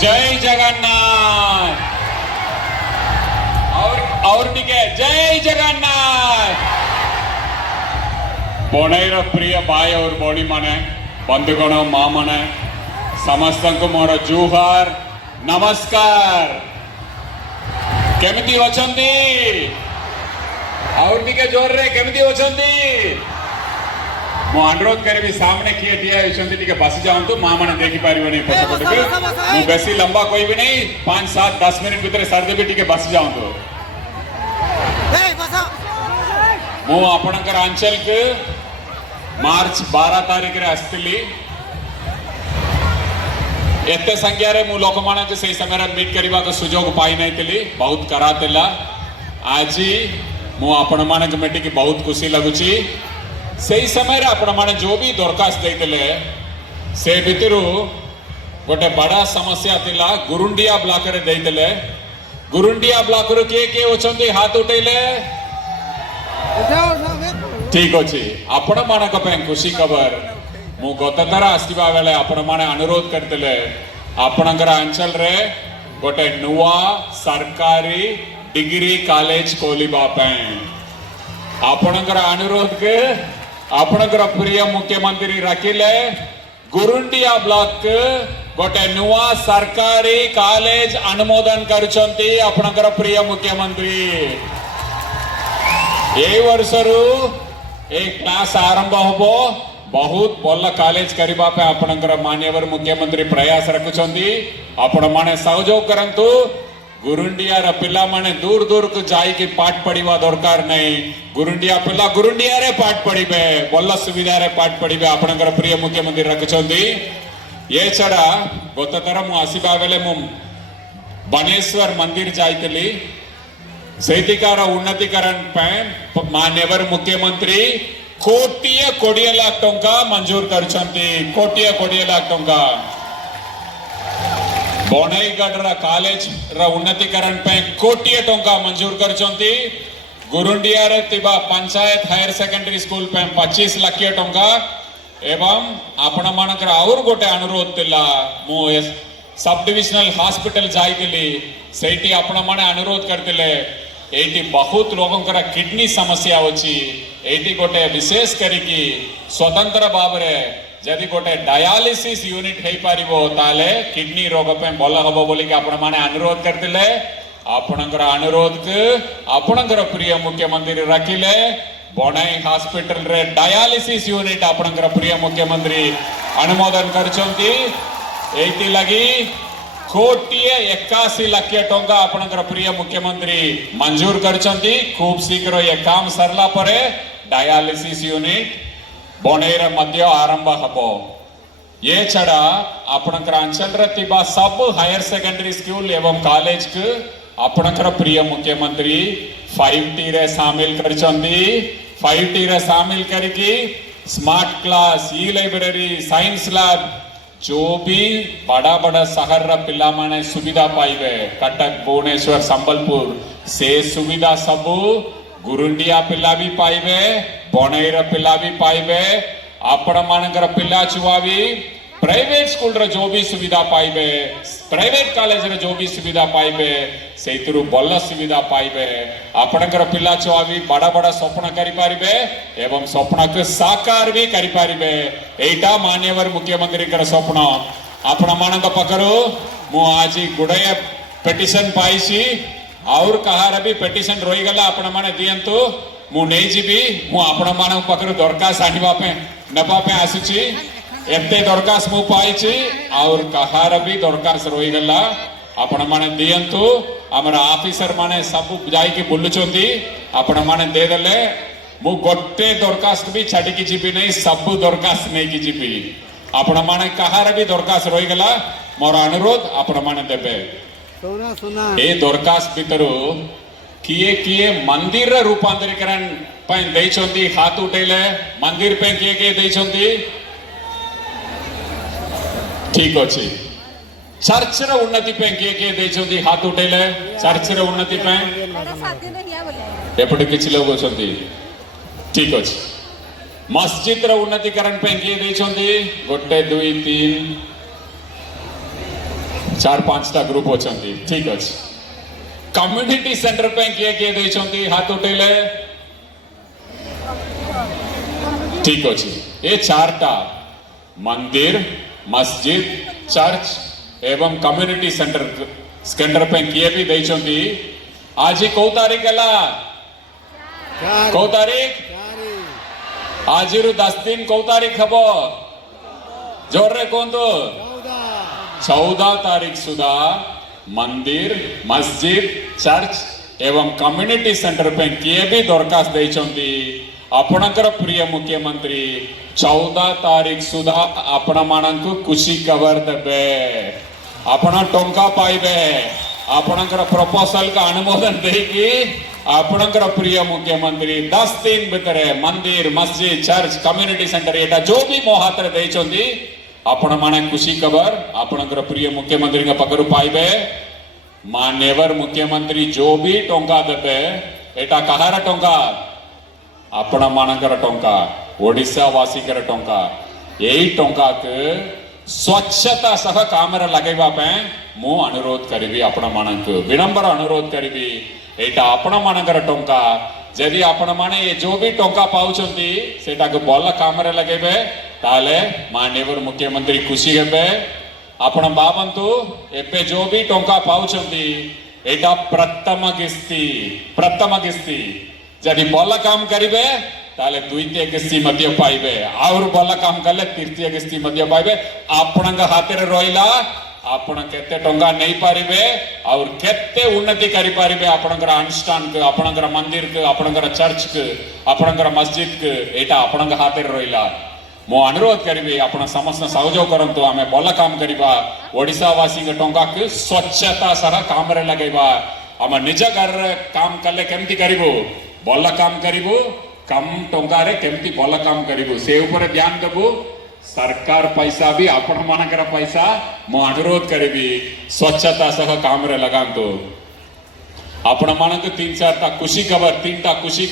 जय जगन्नाथ और टिके जय जगन्नाथ। बणईर प्रिय भाई और बणी माने बंधुगण माँ माने समस्त को मोर जुहार नमस्कार। केमिति अछंती और टिके जोर रे केमिति अछंती। मु अनुरोध करी सामने किए ठिया होती बसी जातु माँ मैंने देखी पारे पछपट को बेसी लंबा कोई भी नहीं 5, 7, 10 मिनट भितर सारदेवी टी बसी जातु। मु आपणकर अंचल को मार्च 12 तारीख रे आसती एते संख्या रे मु लोक मान से समय मीट करने को सुजोग पाई नहीं बहुत कराला। आज मु आपण मान मेटिक बहुत खुशी लगुच। से समय आपण माने जो भी दरखास्त देते से भितर गोटे बड़ा समस्या थिला गुरुंडिया ब्लॉक रे देते। गुरुंडिया ब्लॉक रो किए ओछंती हाथ उठेले। ठीक अच्छे आपण मानक खुशी खबर मु गत थर आसवा बेले आपण माने अनुरोध करते आपणकर अंचल रे गोटे नुआ सरकारी डिग्री कॉलेज खोलिबा आपणकर अनुरोध के आपणकर प्रिय मुख्यमंत्री रखिले गुरुंडिया ब्लॉक गोटे नुआ सरकारी कॉलेज अनुमोदन करुचंती आपणकर प्रिय मुख्यमंत्री। ए वर्षरु एक क्लास आरंभ होबो बहुत भल कॉलेज करबा पे आपणकर माननीय मुख्यमंत्री प्रयास रखुचंती। आपण माने सहयोग करंतु। गुरुंडिया पिला माने दूर दूर को जाई पाठ पढ़ा दरकार नहीं। गुरुंडिया पिला गुरुंडिया रे पाठ पढ़े भल सुविधा रे पाठ पढ़े आपणकर प्रिय मुख्यमंत्री रखुचंती। ये छड़ा गत थर मु आसवा बेले मु बनेश्वर मंदिर जाइतली सेतिकार उन्नतीकरण माननीय मुख्यमंत्री कोटिए 20 लाख टंका मंजूर करछंती। कोटिए 20 लाख टंका बणईगढ़ कॉलेज उन्नतीकरण कोटिए टंका मंजूर करछंती। गुरुंडिया रे तिबा panchayat higher secondary school 25 lakh टंका एवं आपण मानकर और गोटे अनुरोध थिला मु सब डिविजनल हॉस्पिटल जाइतली सेठी आपण माने अनुरोध करथिले एटी बहुत लोगों किडनी समस्या अछि। एटी गोटे विशेष करिकी स्वतंत्र भाव रे जदि गोटे डायालिसिस यूनिट हो पारिबो ताले किडनी रोग पे भल हबो बोली कि आपण माने अनुरोध करथिले। आपणकर अनुरोध के आपणकर प्रिय मुख्यमंत्री रखिले बणई हॉस्पिटल रे डायालिसिस यूनिट आपणकर प्रिय मुख्यमंत्री अनुमोदन करछंती। एति लगी कोटिए 81 लाख टंका आपणकर प्रिय मुख्यमंत्री मंजूर करछंती। खूब शीघ्र ये काम सरला परे डायालिसिस यूनिट बणईर मध्य आरंभ हबो। ये छड़ा आपणकर अंचल रे तिबा सब हायर सेकेंडरी स्कूल एवं कॉलेज के आपणकर प्रिय मुख्यमंत्री 5T रे शामिल करछंती। 5T रे शामिल करके स्मार्ट क्लास ई लाइब्रेरी साइंस लैब जो भी बड़ा बड़ा शहर रा पिला माने सुविधा पाइबे कटक भुवनेश्वर संबलपुर से सुविधा सबू गुरुंडिया पिला भी पाइबे बणईर पिला भी पाइबे। आपण मानकर पिला छुआ भी प्राइवेट स्कूल रे जो भी सुविधा पाइबे प्राइवेट कॉलेज रे जो भी सुविधा पाइबे सेतरु भल सुविधा पाइबे। आपणकर पिला छुआ भी बड़ा बड़ा स्वप्न करि पारिबे एवं स्वप्न को साकार भी करि पारिबे। एटा माननीय मुख्यमंत्री कर स्वप्न आपण मानक पकरो मु आज गुडे पिटिशन पाइसी और कहार भी पिटिशन रही गला आपण माने दियंतु मु नहीं जीवी मु आपण मान पाखर दरखास्त आनिबा पे नबा पे आसीची। एते दरखास्त मु पाइची और कहार भी दरखास्त रही गला आपण माने दियंतु। हमर ऑफिसर माने सब जाई के बुलुचोंती आपण माने दे देले मु गोटे दरखास्त भी छाडी की जीवी नहीं सब दरखास्त नहीं की जीवी। आपण माने कहार भी दरखास्त रही गला मोर अनुरोध आपण माने देबे। ए दरखास्त भितर किए किए मंदिर रूपांतरीकरण देइछंती हाथ उठेले मंदिर पे किए किए देइछंती। ठीक अच्छे चर्च रे उन्नति पे किए किए देइछंती हाथ उठेले चर्च रे उन्नति पे एपटे किछि लोग अछंती। ठीक अच्छे मस्जिद रे उन्नतीकरण पे किए देइछंती 1 2 3 4-5टा ग्रुप होचंती ठीक अछि कम्युनिटी सेंटर पे किए देइचंती हाथ उठेले ठीक अछि ए 4टा मंदिर मस्जिद चर्च एवं कम्युनिटी सेंटर पे किए भी देइचंती आज को तारीख हला को तारीख आज 10 दिन को तारीख हबो जोर रे कोंतो 14 तारीख सुधा मंदिर मस्जिद चर्च एवं कम्युनिटी सेंटर पे किए भी दरखास्त देइचंती आपणकर प्रिय मुख्यमंत्री 14 तारीख सुधा आपण मानकु खुशी खबर देबे आपण टंका पाइबे आपणकर प्रपोजल का अनुमोदन देकी आपणकर प्रिय मुख्यमंत्री 10 दिन भितर मंदिर मस्जिद चर्च कम्युनिटी सेंटर एटा जो भी मो हाथ रे देइचंती आपण माने खुशी खबर आपणकर प्रिय मुख्यमंत्री का पकरु पाइबे मान्यवर मुख्यमंत्री जो भी टंका देबे एटा कहार टंका आपण मानकर टंका ओडिशा वासी कर टंका यही टंका के स्वच्छता सह काम रे लगेबा पे मु अनुरोध करिवि आपण मानक विनम्र अनुरोध करिवि एटा आपण मानकर टंका यदि आपण माने ये जो भी टंका पाउचंती सेटा के बल काम रे लगेबे ताले माननीय मुख्यमंत्री खुशी हेबे आपण बाबंतु एपे जो भी टंका पाउचंती एटा प्रथम किस्ती यदि बल काम करिवे ताले द्वितीय किस्ती मध्य पाइबे और बल काम कले तृतीय किस्ती मध्य पाइबे आपणक हाथ रे रहिला आपण केते टंका नहीं पारिबे और केते उन्नति करि पारिबे आपणकर अनुष्ठान के आपणकर मंदिर के आपणकर चर्च के आपणकर मस्जिद के एटा आपणक हाथ रे रहिला मो अनुरोध करिबे आपण समस्त सहयोग करंतु आमे बल काम करिबा ओडिसा वासी के टंका के स्वच्छता सह काम रे लगेबा हम निज घर काम कले केमती करिबो बल काम करिबो कम टंका रे केमती बल काम करिबो से ऊपर ध्यान देबो सरकार पैसा भी आपण मानकर पैसा मो अनुरोध करिबी स्वच्छता सह काम रे लगांतो आपण मानक 3-4टा खुशी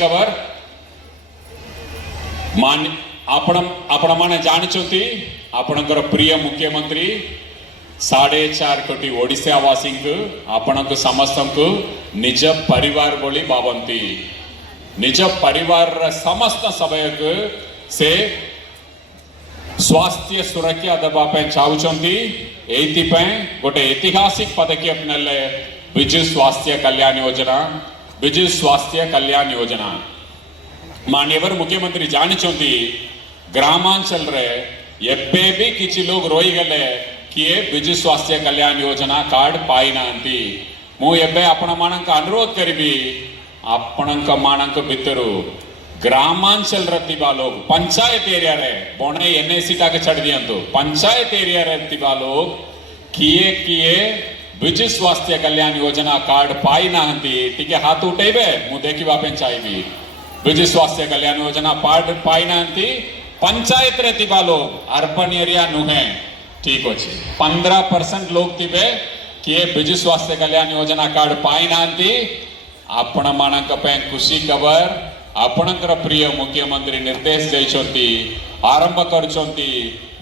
खबर मान आपण माने जानिचोती आपणकर प्रिय मुख्यमंत्री 4.5 कोटी ओडिशा वासी आपणक समस्त निज परिवार बोली बाबंती निज परिवार समस्त सबयक से स्वास्थ्य सुरक्षा दबा पे चाहूचंती एति पे गोटे ऐतिहासिक पदक्षेप नेले बिजु स्वास्थ्य कल्याण योजना माननीय मुख्यमंत्री जानिचंती ग्रामांचल रे एबे भी किछि लोग रोई गले किए बिजु स्वास्थ्य कल्याण योजना कार्ड पाई नांती मु एबे आपण मानक अनुरोध करिबी आपणक मानक भितरु ग्रामांचल रतिबा लोग पंचायत एरिया रे बोणे एनएसी ता के छड़ दियंतो पंचायत एरिया रे रतिबा लोग किए बिजु स्वास्थ्य कल्याण योजना कार्ड पाई नांती टिके हाथ उठेबे मु देखिबा पे चाहिबी बिजु स्वास्थ्य कल्याण योजना कार्ड पाई नांती पंचायत रे तिबा लोग अर्बन एरिया नुहे ठीक अछि 15% लोग तिबे किए बिजु स्वास्थ्य कल्याण योजना कार्ड पाई नांती आपण मानक पे खुशी खबर आपणकर प्रिय मुख्यमंत्री निर्देश देइछंती आरंभ करछंती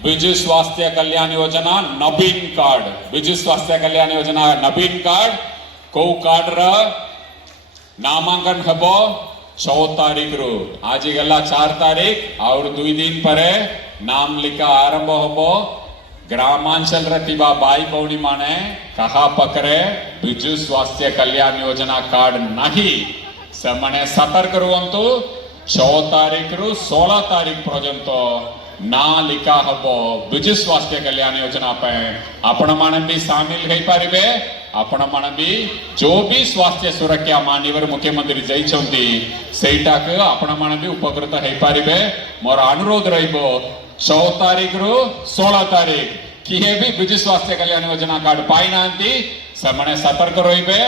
बिजु स्वास्थ्य कल्याण योजना नवीन कार्ड बिजु स्वास्थ्य कल्याण योजना नवीन कार्ड को कार्ड रा नामांकन हबो 6 तारीख रो आज गला 4 तारीख और 2 दिन परे नाम लिखा आरंभ हबो ग्रामांचल रतिबा बाई पौड़ी माने कहा पकरे बिजु स्वास्थ्य कल्याण योजना कार्ड नहीं सेमने सतर्क रुवंतु 6 तारीख रु 16 तारीख पर्यंत ना लिखा हबो बिजु स्वास्थ्य कल्याण योजना पे आपण माने भी शामिल होई पारिबे आपण माने भी जो भी स्वास्थ्य सुरक्षा माननीय मुख्यमंत्री जइछंती सेटा के आपण माने भी उपकृत होई पारिबे मोर अनुरोध रहिबो 6 तारीख रु 16 तारीख किए भी बिजु स्वास्थ्य कल्याण योजना कार्ड पाई नांती सेमने सतर्क रहिबे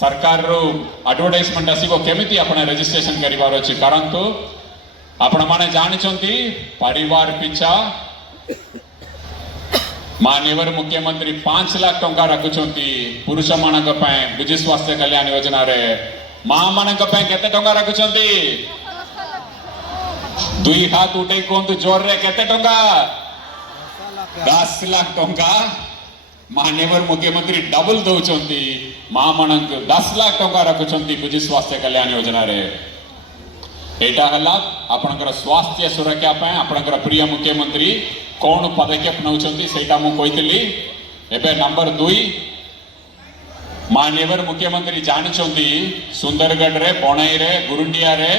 सरकार रो एडवर्टाइजमेंट आसीबो केमिति आपण रजिस्ट्रेशन करिवार अछि परंतु आपण माने जानिचंती परिवार पिछा माननीय मुख्यमंत्री 5 लाख टंका रखुचंती पुरुष मानक पे बिजु स्वास्थ्य कल्याण योजना रे मां मानक पे केते टंका रखुचंती 2 हाथ उठे कोंतु जोर रे केते टंका 10 लाख टंका माननीय मुख्यमंत्री डबल दौरान मां मन 10 लाख टंका रखुंट विजु स्वास्थ्य कल्याण योजना रे एटा हला आपनकर स्वास्थ्य सुरक्षा पे आपनकर प्रिय मुख्यमंत्री कौन पदक्षेप नौचंती सेटा मु कहितली एबे नंबर 2 माननीय मुख्यमंत्री जानचंती सुंदरगढ़ रे बणई रे गुरुंडिया रे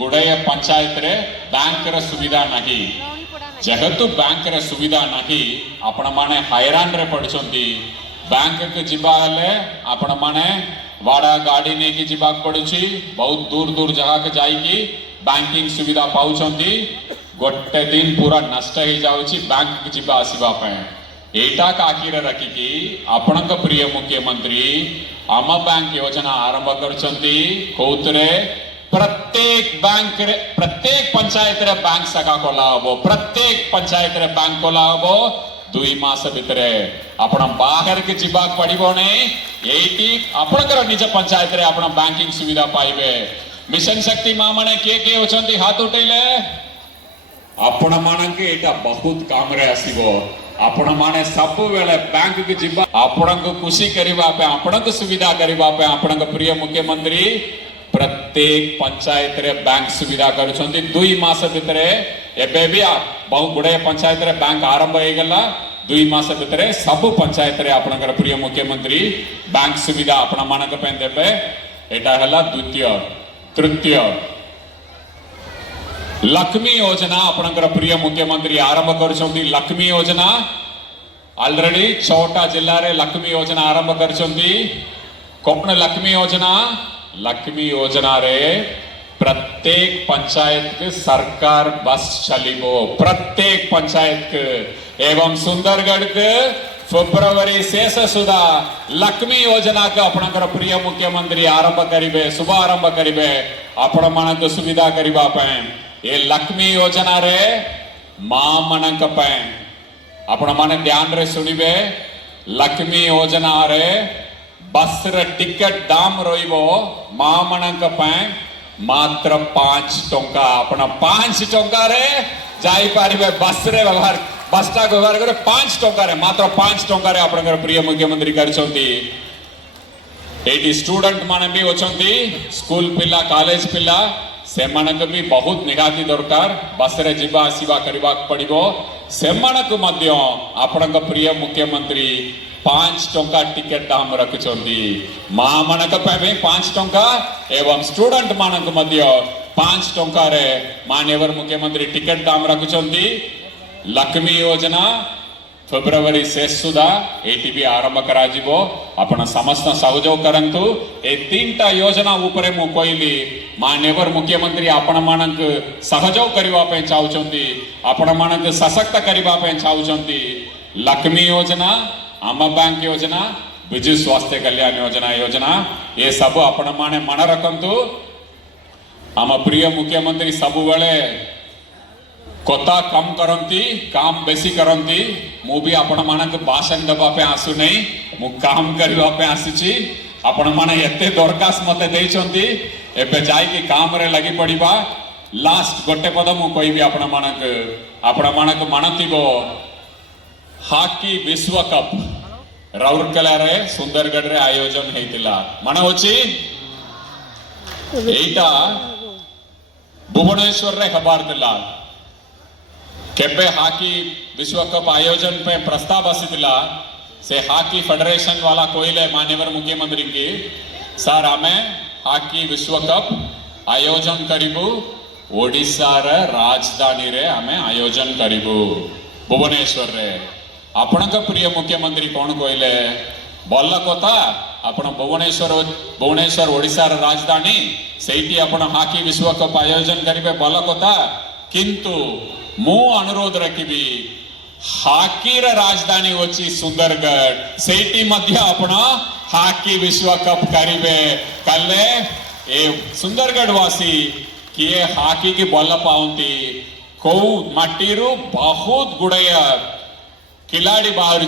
गुड़ाई पंचायत रे बैंक रे सुविधा नहीं जेहेतु बैंक रे सुविधा नहीं आपण माने हैरान रे पड़छंती बैंक के जिबा हेले आपण माने वाड़ा गाड़ी ने की जिबा पड़ुची बहुत दूर दूर जगह के जाई की बैंकिंग सुविधा पाउछंती गोटे दिन पूरा नष्ट ही जाउची बैंक के जिबा आसीबा पे एटा काकीर रखी की आपणक प्रिय मुख्यमंत्री आम बैंक योजना आरंभ करछंती कोतरे प्रत्येक बैंक रे प्रत्येक पंचायत रे बैंक शाखा खोला हबो प्रत्येक पंचायत रे बैंक खोला हबो 2 मास भितरे आपण बाहर के जिबा पड़िबो नै एटी आपणकर निज पंचायत रे आपण बैंकिंग सुविधा पाइबे मिशन शक्ति मां माने के होचंती हाथ उठैले आपण मानके एटा बहुत काम रे आसीबो आपण माने सब बेले बैंक के जिबा आपण को खुशी करबा पे आपण को सुविधा करबा पे आपण को प्रिय मुख्यमंत्री प्रत्येक पंचायत रे बैंक सुविधा करुछंती 2 मास भितरे एबे भी बहुत गुड़े पंचायत रे बैंक आरंभ हो गला 2 मास भितरे सब पंचायत रे आपनकर प्रिय मुख्यमंत्री बैंक सुविधा आपण मानक पे देबे एटा हला द्वितीय तृतीय लक्ष्मी योजना आपनकर प्रिय मुख्यमंत्री आरंभ करुछंती लक्ष्मी योजना ऑलरेडी 6टा जिल्ला रे लक्ष्मी योजना आरंभ करुछंती कोन लक्ष्मी योजना लक्ष्मी योजना रे प्रत्येक पंचायत के सरकार बस चलिबो प्रत्येक पंचायत के एवं सुंदरगढ़ के फरवरी शेष सुधा लक्ष्मी योजना के अपनकर प्रिय मुख्यमंत्री आरंभ करिबे शुभ आरंभ करिबे आपण मानक सुविधा करिबा पे ये लक्ष्मी योजना रे मां मनक पे आपण माने ध्यान रे सुनिबे लक्ष्मी योजना रे बस रे टिकट दाम रोइबो मां मनक पे मात्र 5 टंका आपण 5 टंका रे जाई पारिबे बस रे व्यवहार बसटा व्यवहार करे 5 टंका रे मात्र 5 टंका रे आपनकर प्रिय मुख्यमंत्री करछंती एटी स्टूडेंट माने भी होचंती स्कूल पिला कॉलेज पिला से मानक भी बहुत निगाती दरकार बस रे जिबा आसीबा करबा पड़िबो से मानक मध्य आपनक प्रिय मुख्यमंत्री 5 टंका टिकट दाम रखुछंती मां मानक पे 5 टंका एवं स्टूडेंट मानक मध्य 5 टंका रे माननीय मुख्यमंत्री टिकट दाम रखुछंती लक्ष्मी योजना फेब्रुआरी शेष सुधा एटी भी आरंभ करा जिवो आपण समस्त सहयोग करंतु ए 3टा योजना ऊपरे मु कहली माननीय मुख्यमंत्री आपण मानक सहयोग करबा पे चाहुचंती आपण मानक सशक्त करबा पे चाहुचंती लक्ष्मी योजना आम बैंक योजना विजु स्वास्थ्य कल्याण योजना ये सब आपण माने मन रखंतु आम प्रिय मुख्यमंत्री सब बेले कोता कम करंती काम बेसी करंती मु भी आपण मानक भाषण दबा पे आसु नहीं मु काम करबा पे आसीची आपण माने एते दरखास्त मते देइचंती एबे जाई कि काम रे लगी पड़िबा लास्ट गोटे पद मु कहबी आपण मानक मानतिबो हॉकी विश्व कप राउरकेला रे सुंदरगढ़ रे आयोजन हेतिला मन होची एटा भुवनेश्वर रे खबर दिला केबे हॉकी विश्व कप आयोजन पे प्रस्ताव आसीला से हॉकी फेडरेशन वाला कोइले माननीय मुख्यमंत्री की सर आमे हॉकी विश्व कप आयोजन करिबु ओडिशा रे राजधानी रे आमे आयोजन करिबु भुवनेश्वर रे आपनक प्रिय मुख्यमंत्री कौन कहले भल कथा आपण भुवनेश्वर ओडिशा रे राजधानी सेठी आपण हॉकी विश्व कप आयोजन करिबे भल कथा किंतु मु अनुरोध रखिबी हॉकी रे राजधानी होची सुंदरगढ़ सेठी मध्य आपण हॉकी विश्व कप करिबे कले ए सुंदरगढ़ वासी किए हॉकी की बल पाउंती को माटीरू बहुत गुड़े खिलाड़ी बाहर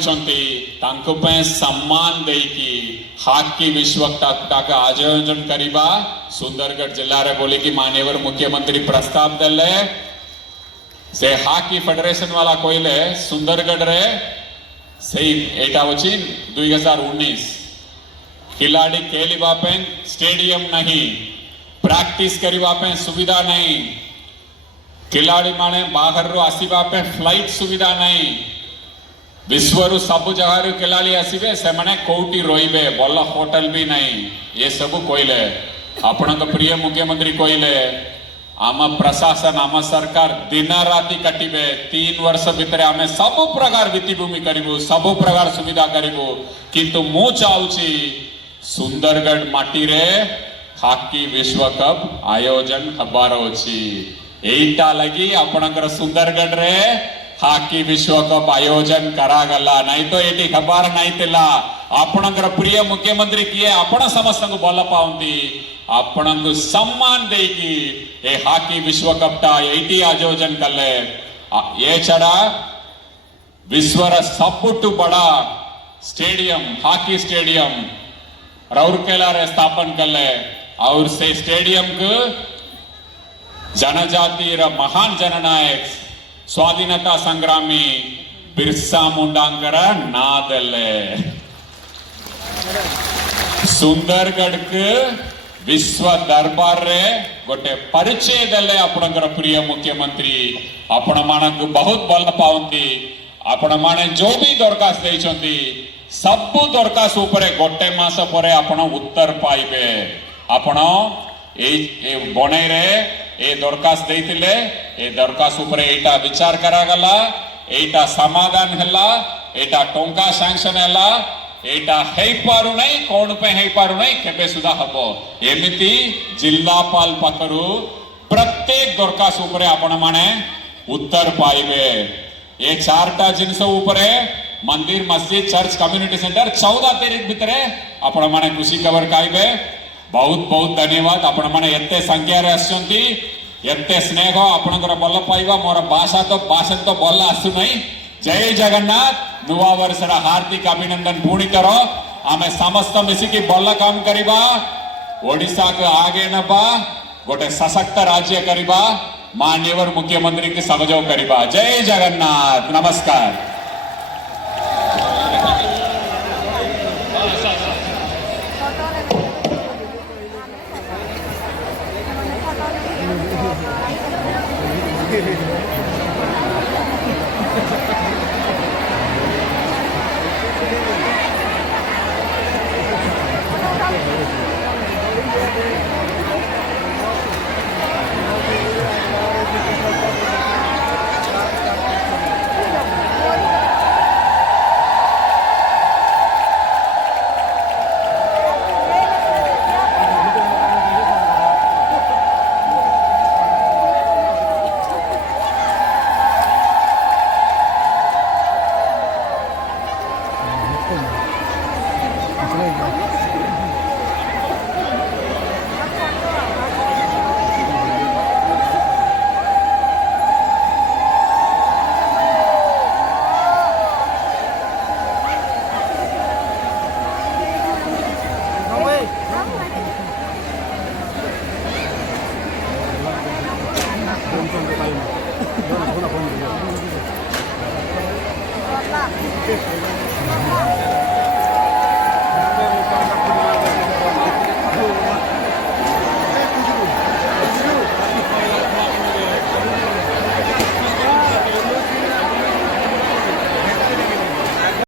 तांको पे सम्मान देकी हॉकी विश्व कप का आयोजन करिबा सुंदरगढ़ जिला रे बोले कि माननीय मुख्यमंत्री प्रस्ताव देले से हॉकी फेडरेशन वाला कोइले सुंदरगढ़ रे से एटा अच्छी 2019 खिलाड़ी खेलिबा पे स्टेडियम नहीं प्रैक्टिस करिबा पे सुविधा नहीं खिलाड़ी माने बाहर रो आसीबा पे फ्लाइट सुविधा नहीं विश्वर सब जगार खिलाड़ी आसबे से माने कोटी रोइबे भल होटल भी नहीं ये सब कहले आपण प्रिय मुख्यमंत्री कहले आम प्रशासन आम सरकार दिन राति कटिबे 3 वर्ष भितर आम सब प्रकार भित्तिभूमि करिबु सब प्रकार सुविधा करिबु किंतु मु चाहूची सुंदरगढ़ माटी रे हॉकी विश्व कप आयोजन हबार अछि एटा लगी आपणकर सुंदरगढ़ रे हॉकी विश्व कप आयोजन करागला नहीं तो एटी खबर नहीं थिला आपणकर प्रिय मुख्यमंत्री किए आपण समस्त को भल पाउंती आपण को सम्मान देकी ए हॉकी विश्व कप टा एटी आयोजन कले ये छड़ा विश्वर सबुठु बड़ा स्टेडियम हॉकी स्टेडियम राउरकेला रे स्थापन कले और से स्टेडियम को जनजाति रा महान जननायक स्वाधीनता संग्रामी बिरसा मुंडांकर नादले सुंदरगढ़ के विश्व दरबार रे गोटे परिचय देले आपणकर प्रिय मुख्यमंत्री आपण मानक बहुत भल पाउंती आपण माने जो भी दरखास्त देइछंती सब दरखास्त ऊपर गोटे मास परे आपण उत्तर पाइबे आपण ए बनै रे ए दरखास्त देइतिले ए दरखास्त ऊपर एटा विचार करा गला एटा समाधान हला एटा टोंका सैंक्शन हला एटा हेई पारु नहीं कोन पे हेई पारु नहीं केबे सुधा हबो एमिति जिल्लापाल पाखरु प्रत्येक दरखास्त ऊपर आपण माने उत्तर पाइबे ये 4टा जिनस ऊपर मंदिर मस्जिद चर्च कम्युनिटी सेंटर 14 तारीख भितर आपण माने खुशी खबर खाइबे बहुत बहुत धन्यवाद आपण माने एते संख्या रे आछंती एते स्नेह आपणकर बल पाइबा मोर भाषा तो भाषण तो बल आसु नहीं जय जगन्नाथ नुवा वर्षर हार्दिक अभिनंदन पुणी करो आमे समस्त मिसिकी बल काम करिबा ओडिशा को आगे नबा गोटे सशक्त राज्य करिबा माननीय मुख्यमंत्री के सहयोग करिबा जय जगन्नाथ नमस्कार। Hola.